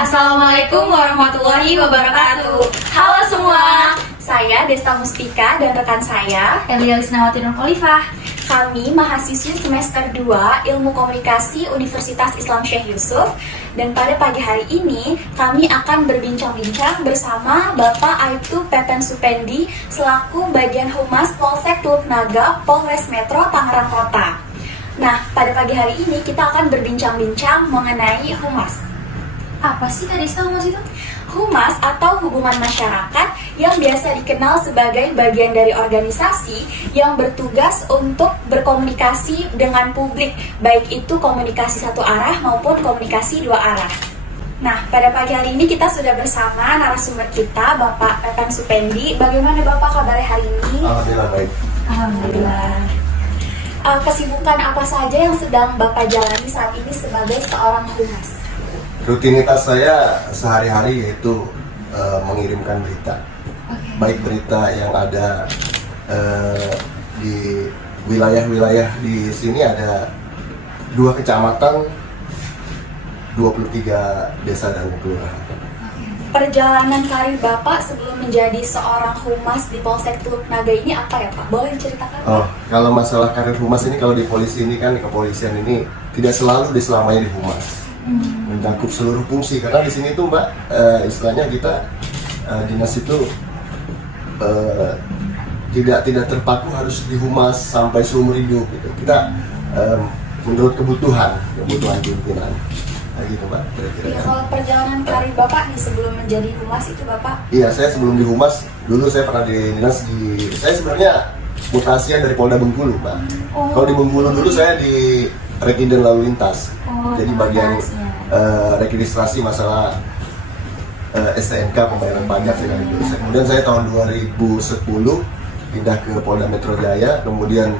Assalamualaikum warahmatullahi wabarakatuh. Halo semua, saya Desta Mustika dan rekan saya Emilia Lisnawati Nur Khalifah. Kami mahasiswi semester 2 Ilmu Komunikasi Universitas Islam Syekh Yusuf. Dan pada pagi hari ini kami akan berbincang-bincang bersama Bapak Aibtu Pepen Supendi selaku bagian Humas Polsek Teluk Naga, Polres Metro Tangerang Kota. Nah, pada pagi hari ini kita akan berbincang-bincang mengenai Humas. Apa sih tadi Humas itu? Humas atau hubungan masyarakat yang biasa dikenal sebagai bagian dari organisasi yang bertugas untuk berkomunikasi dengan publik, baik itu komunikasi satu arah maupun komunikasi dua arah. Nah, pada pagi hari ini kita sudah bersama narasumber kita, Bapak Pepen Supendi. Bagaimana Bapak kabarnya hari ini? Alhamdulillah baik. Alhamdulillah. Kesibukan apa saja yang sedang Bapak jalani saat ini sebagai seorang humas? Rutinitas saya sehari-hari yaitu mengirimkan berita. Baik berita yang ada di wilayah-wilayah di sini ada 2 kecamatan, 23 desa dan kelurahan. Perjalanan karir Bapak sebelum menjadi seorang humas di Polsek Teluk Naga ini apa ya Pak? Boleh diceritakan? Oh, kalau masalah karir humas ini, kalau di polisi ini kan, di kepolisian ini tidak selalu selamanya di humas. Mencakup seluruh fungsi, karena di sini tuh Mbak, istilahnya kita dinas itu tidak terpaku harus di humas sampai seumur hidup gitu. Kita menurut kebutuhan pimpinan. Nah, gitu Mbak. Ya, kalau perjalanan karir Bapak nih sebelum menjadi humas itu Bapak? Iya, saya sebelum di humas dulu saya pernah di dinas saya sebenarnya mutasian dari Polda Bengkulu Mbak. Kalau di Bengkulu dulu saya di Rekiden Lalu Lintas. Jadi bagian registrasi masalah STNK, pembayaran pajak segala itu. Kemudian saya tahun 2010 pindah ke Polda Metro Jaya. Kemudian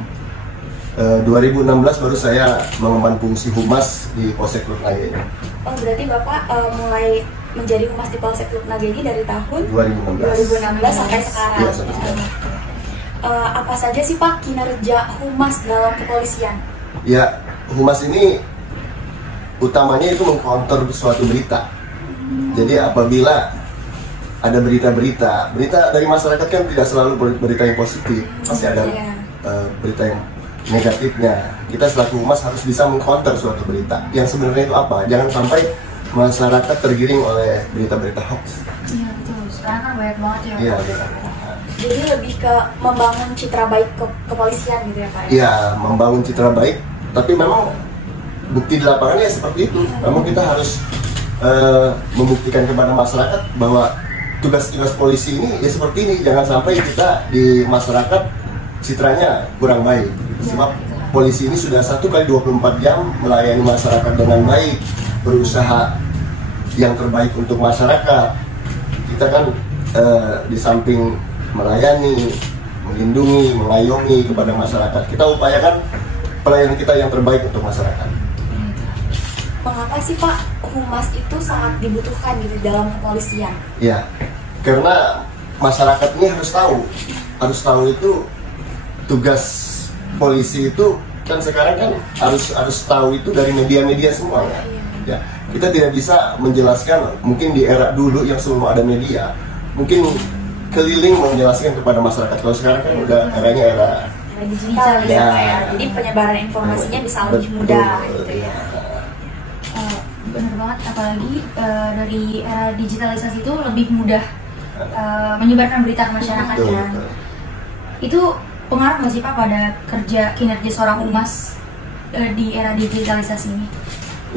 2016 baru saya mengemban fungsi humas di Polsek Teluk Naga ini. Oh, berarti Bapak mulai menjadi humas di Polsek Teluk Naga ini dari tahun 2016 sampai sekarang. Iya, sampai sekarang. Apa saja sih Pak kinerja humas dalam kepolisian? Ya, humas ini utamanya itu mengcounter suatu berita. Jadi apabila ada berita dari masyarakat kan tidak selalu berita yang positif, pasti ada berita yang negatifnya. Kita selaku humas harus bisa mengcounter suatu berita yang sebenarnya itu apa. Jangan sampai masyarakat tergiring oleh berita-berita hoax. Iya betul, sekarang kan banyak banget ya. Iya. Jadi lebih ke membangun citra baik kepolisian gitu ya Pak? Iya, membangun citra baik, tapi memang bukti di lapangannya seperti itu. Namun kita harus membuktikan kepada masyarakat bahwa tugas-tugas polisi ini ya seperti ini. Jangan sampai kita di masyarakat citranya kurang baik. Sebab polisi ini sudah 1 kali 24 jam melayani masyarakat dengan baik, berusaha yang terbaik untuk masyarakat. Kita kan di samping melayani, melindungi, mengayomi kepada masyarakat, kita upayakan pelayanan kita yang terbaik untuk masyarakat. Mengapa sih Pak humas itu sangat dibutuhkan gitu dalam kepolisian? Ya, karena masyarakat ini harus tahu itu tugas polisi itu kan sekarang kan harus tahu itu dari media-media semua ya. Ya, kita tidak bisa menjelaskan mungkin di era dulu yang sebelum ada media, mungkin keliling menjelaskan kepada masyarakat. Kalau sekarang kan udah eranya era digital ya. Jadi penyebaran informasinya bisa lebih mudah gitu ya. Benar banget, apalagi dari era digitalisasi itu lebih mudah menyebarkan berita ke masyarakat kan. Itu pengaruh nggak sih Pak pada kinerja seorang humas di era digitalisasi ini?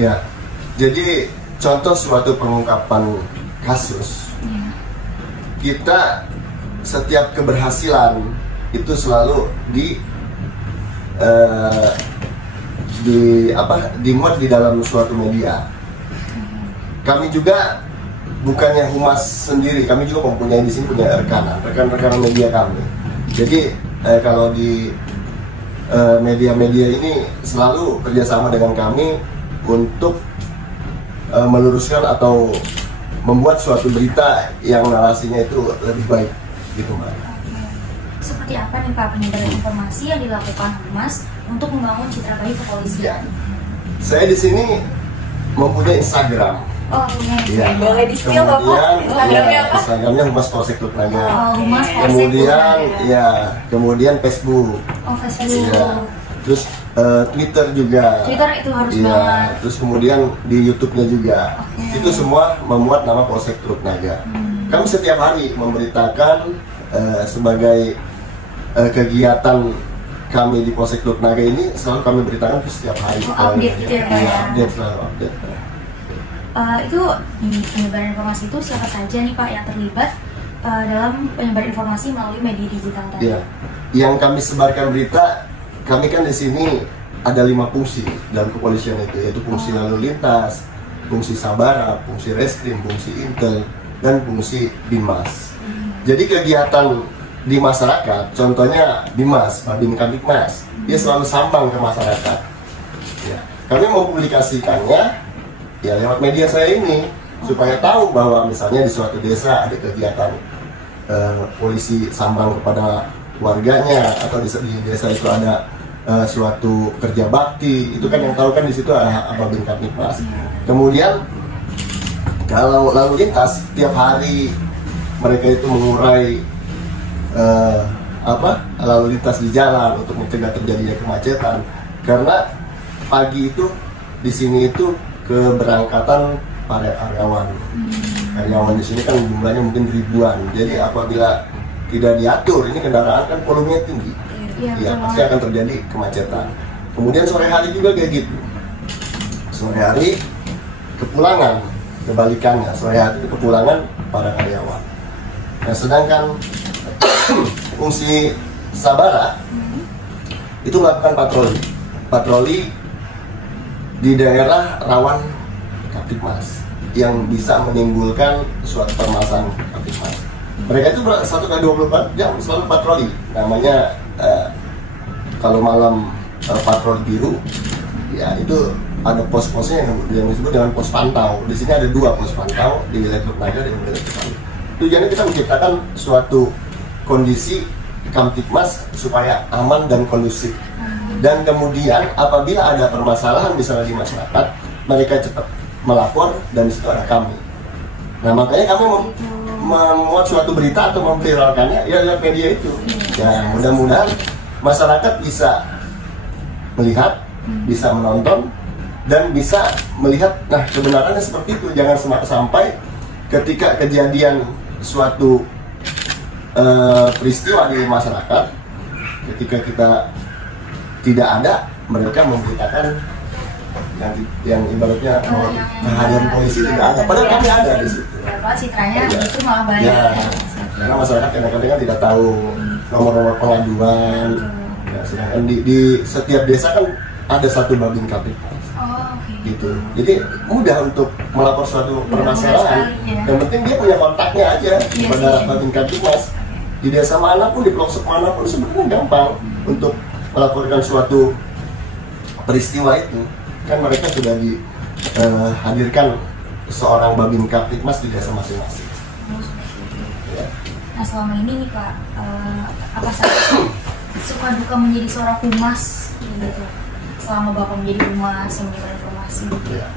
Ya, jadi contoh suatu pengungkapan kasus, kita setiap keberhasilan itu selalu dimuat di dalam suatu media. Kami juga bukannya humas sendiri, kami juga mempunyai di sini punya rekan-rekan media kami. Jadi kalau di media-media ini selalu kerjasama dengan kami untuk meluruskan atau membuat suatu berita yang narasinya itu lebih baik, gitu Mbak. Seperti apa nih Pak penyebaran informasi yang dilakukan humas untuk membangun citra baik kepolisian? Saya di sini mempunyai Instagram. Oh, Iya. Boleh di spill Bapak Kemudian, Instagramnya apa? Instagramnya Humas Polsek Teluk Naga. Humas Polsek Kemudian, Teluk Naga. ya, kemudian Facebook. Oh, Facebook. Iya. Terus Twitter juga. Twitter itu harus Iya. banget. Terus kemudian di YouTube-nya juga. Oke. Itu semua memuat nama Polsek Teluk Naga. Kami setiap hari memberitakan sebagai kegiatan kami di Polsek Teluk Naga ini selalu kami beritakan setiap hari. Oh, update gitu ya, Pak, Iya, ya? update selalu update. Itu di penyebaran informasi itu siapa saja nih Pak yang terlibat dalam penyebaran informasi melalui media digital tadi? Iya. Yang kami sebarkan berita, kami kan di sini ada 5 fungsi dalam kepolisian itu, yaitu fungsi lalu lintas, fungsi sabara, fungsi reskrim, fungsi intel, dan fungsi bimas. Jadi kegiatan di masyarakat, contohnya bimas, Babin Kamtibmas, dia selalu sambang ke masyarakat. Ya. Kami mempublikasikannya ya lewat media saya ini supaya tahu bahwa misalnya di suatu desa ada kegiatan polisi sambang kepada warganya, atau di desa itu ada suatu kerja bakti, itu kan yang tahu kan di situ ada Babin Kamtibmas. Kemudian kalau lalu lintas, tiap hari mereka itu mengurai lalu lintas di jalan untuk mencegah terjadinya kemacetan, karena pagi itu di sini itu keberangkatan para karyawan. Karyawan di sini kan jumlahnya mungkin ribuan. Jadi apabila tidak diatur, ini kendaraan kan volumenya tinggi, ya pasti akan terjadi kemacetan. Kemudian sore hari juga kayak gitu. Sore hari kepulangan, kebalikannya, sore hari itu kepulangan para karyawan. Nah, sedangkan fungsi sabara itu melakukan patroli di daerah rawan Kamtibmas yang bisa menimbulkan suatu permasalahan Kamtibmas. Mereka itu 1x24 jam selalu patroli. Namanya kalau malam patroli biru, ya itu ada pos-posnya yang disebut dengan pos pantau. Di sini ada 2 pos pantau di wilayah Teluk Naga dan wilayah Teluk. Tujuannya kita menciptakan suatu kondisi Kamtibmas supaya aman dan kondusif. Dan kemudian apabila ada permasalahan misalnya di masyarakat, mereka cepat melapor dan di situ ada kami. Nah, makanya kami memuat suatu berita atau memviralkannya ya lewat media itu. Ya, mudah-mudahan masyarakat bisa melihat, bisa menonton, dan bisa melihat nah kebenarannya seperti itu. Jangan sampai ketika kejadian suatu peristiwa di masyarakat, ketika kita tidak ada, mereka memberitakan yang ibaratnya kehadiran polisi tidak ada, padahal kami ada di situ. Ya, Pak, citranya itu malah banyak. Ya, karena masyarakat kadang-kadang kan tidak tahu nomor-nomor pengaduan. Ya, sedangkan di setiap desa kan ada satu Babin Kamtibmas. Oh, oke. Gitu. Jadi mudah untuk melapor suatu permasalahan. Ya. Yang penting dia punya kontaknya aja Iya, pada sih. Babin Kamtibmas. Di desa manapun, di pelosok manapun sebenarnya gampang untuk melaporkan suatu peristiwa itu. Kan mereka sudah dihadirkan seorang Babin Kamtibmas di desa masing-masing. Ya. Nah, selama ini nih Pak, apa saja suka duka menjadi seorang humas gitu? Selama Bapak menjadi humas yang menyebar informasi. Ya.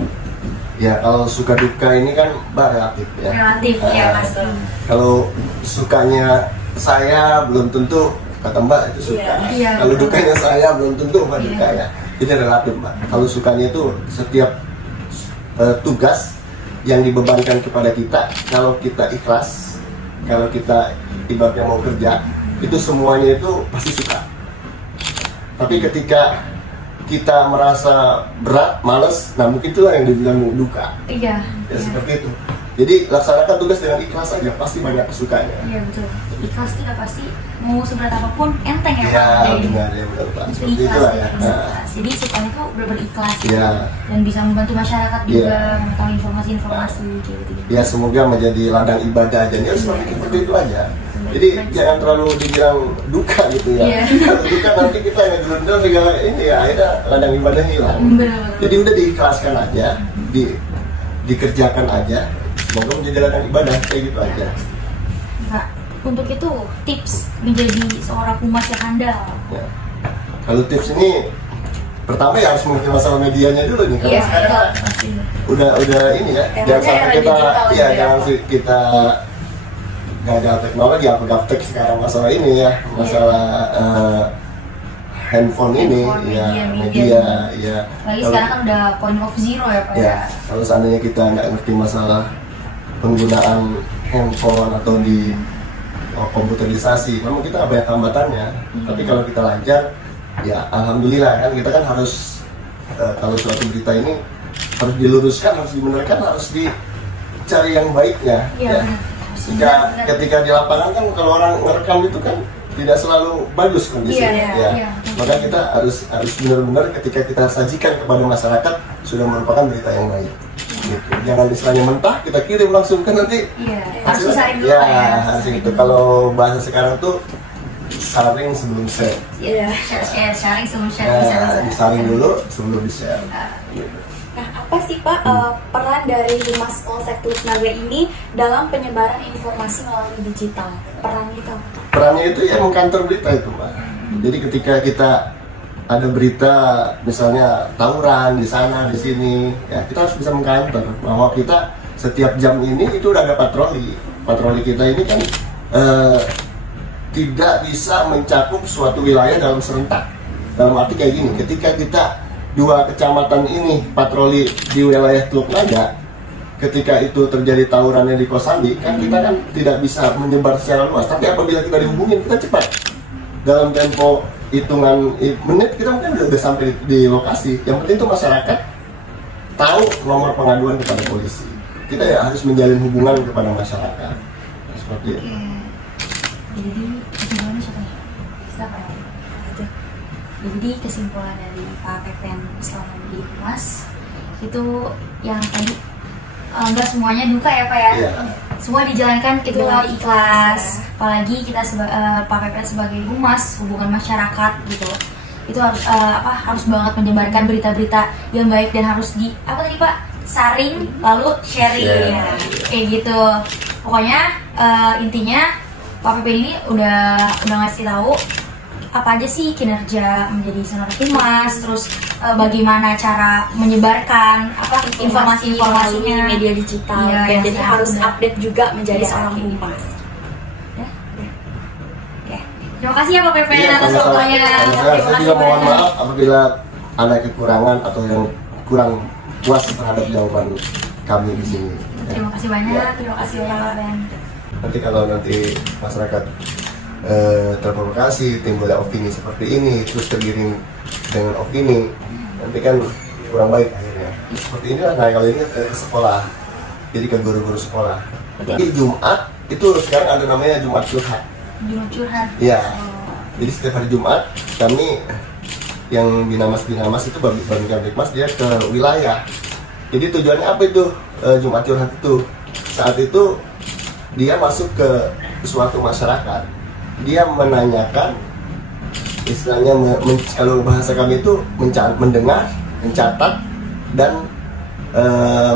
Ya, kalau suka duka ini kan relatif ya. Relatif ya, pasti. Kalau sukanya saya belum tentu kata Mbak itu suka. Iya, Kalau betul. dukanya saya belum tentu Mbak Iya. dukanya. Jadi relatif Mbak. Kalau sukanya itu setiap tugas yang dibebankan kepada kita, kalau kita ikhlas, kalau kita ibaratnya mau kerja, itu semuanya itu pasti suka. Tapi ketika kita merasa berat, males, nah mungkin itulah yang dibilang duka. Iya. Ya seperti itu. Jadi laksanakan tugas dengan ikhlas saja, pasti banyak kesukanya. Iya, betul. Ikhlas tidak pasti mau seberat apapun enteng ya Pak. Ya, Jadi, benar ya, benar Pak. itu Seperti ikhlas itulah ya. ya. Nah, Jadi sukanya itu benar-benar ikhlas ya, dan bisa membantu masyarakat Iya. juga mengetahui informasi-informasi gitu. ya semoga menjadi ladang ibadah aja. Ya seperti itu aja. Jadi jangan terlalu dibilang duka gitu ya. Iya. Kalau duka nanti kita yang gerundel segala ini ya akhirnya ladang ibadah hilang. Benar-benar. Jadi udah diikhlaskan aja, dikerjakan aja. Semoga menjadi ladang ibadah kayak gitu aja. Nah, untuk itu tips menjadi seorang humas yang handal. Ya. Kalau tips ini pertama ya harus mengerti masalah medianya dulu nih, karena sekarang udah ini ya, jangan sampai kita jangan kita gagal teknologi atau gaptek sekarang masalah ini ya, masalah handphone ini media ya. Lagi sekarang kan udah point of zero ya Pak ya. Kalau seandainya kita nggak ngerti masalah penggunaan handphone atau di komputerisasi, memang kita banyak hambatannya. Tapi kalau kita lancar, ya alhamdulillah kan, kita kan harus kalau suatu berita ini harus diluruskan, harus dibenarkan, harus dicari yang baiknya. Ketika di lapangan kan kalau orang ngerekam itu kan tidak selalu bagus kondisinya. Maka kita harus benar-benar ketika kita sajikan kepada masyarakat sudah merupakan berita yang baik. Gitu. Jangan istilahnya mentah kita kirim langsung kan nanti. Harus saring dulu harus gitu. Kalau bahasa sekarang tuh saring sebelum share. Sharing sebelum share. Disaring dulu sebelum di share. Nah, apa sih Pak peran dari Humas Polsek Teluk Naga ini dalam penyebaran informasi melalui digital? Perannya itu ya mengkantor berita itu Pak. Jadi ketika kita ada berita misalnya tawuran di sana di sini, ya kita harus bisa mengkantor bahwa kita setiap jam ini itu udah ada patroli. Patroli kita ini kan tidak bisa mencakup suatu wilayah dalam serentak. Dalam arti kayak gini, ketika kita 2 kecamatan ini patroli di wilayah Teluk Naga, ketika itu terjadi tawurannya di Kosambi, kan kita kan tidak bisa menyebar secara luas. Tapi apabila kita dihubungin, kita cepat. Dalam tempo hitungan menit, kita mungkin udah sampai di lokasi. Yang penting itu masyarakat tahu nomor pengaduan kepada polisi. Kita ya harus menjalin hubungan kepada masyarakat. Seperti itu. Jadi kesimpulan dari Pak Pepen selama menjadi Humas itu yang tadi nggak semuanya duka ya Pak ya. Semua dijalankan dengan ikhlas. Apalagi kita Pak Pepen sebagai Humas hubungan masyarakat gitu. Itu harus banget menyebarkan berita-berita yang baik dan harus saring lalu sharing kayak gitu. Pokoknya intinya Pak Pepen ini udah ngasih tahu apa aja sih kinerja menjadi sekretaris Humas, terus bagaimana cara menyebarkan informasi-informasinya media digital, dan jadi harus update juga menjadi seorang Humas. Terima kasih ya Pak Pepen atas waktunya. Saya juga mohon maaf apabila ada kekurangan atau yang kurang puas terhadap jawaban kami di sini. Terima kasih banyak, terima kasih Pak Pepen. Nanti kalau masyarakat terprovokasi, timbulnya opini seperti ini, terus tergiring dengan opini, nanti kan kurang baik akhirnya. Seperti ini lah, kalau ini ke sekolah, jadi ke guru-guru sekolah. Jadi Jumat itu sekarang ada namanya Jumat Curhat. Jumat Curhat. Iya. Jadi setiap hari Jumat kami yang binamas itu Babinkan Bikmas dia ke wilayah. Jadi tujuannya apa itu Jumat Curhat itu? Saat itu dia masuk ke suatu masyarakat. Dia menanyakan, istilahnya kalau bahasa kami itu mendengar, mencatat, dan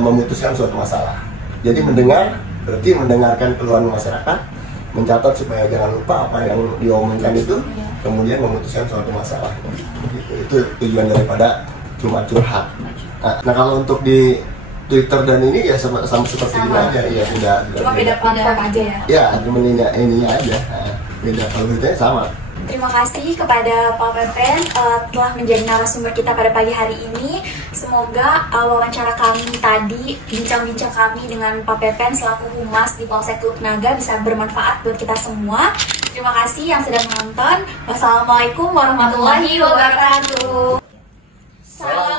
memutuskan suatu masalah. Jadi mendengar berarti mendengarkan keluhan masyarakat, mencatat supaya jangan lupa apa yang diomongkan itu, kemudian memutuskan suatu masalah. Itu tujuan daripada Jumat Curhat. Nah kalau untuk di Twitter dan ini ya sama seperti ini aja, ya cuma beda platform aja ya. Ya, cuma ini aja. Beda, kalau beritanya sama. Terima kasih kepada Pak Pepen telah menjadi narasumber kita pada pagi hari ini. Semoga wawancara kami tadi, bincang-bincang kami dengan Pak Pepen selaku Humas di Polsek Teluk Naga bisa bermanfaat buat kita semua. Terima kasih yang sudah menonton. Wassalamualaikum warahmatullahi wabarakatuh. Salam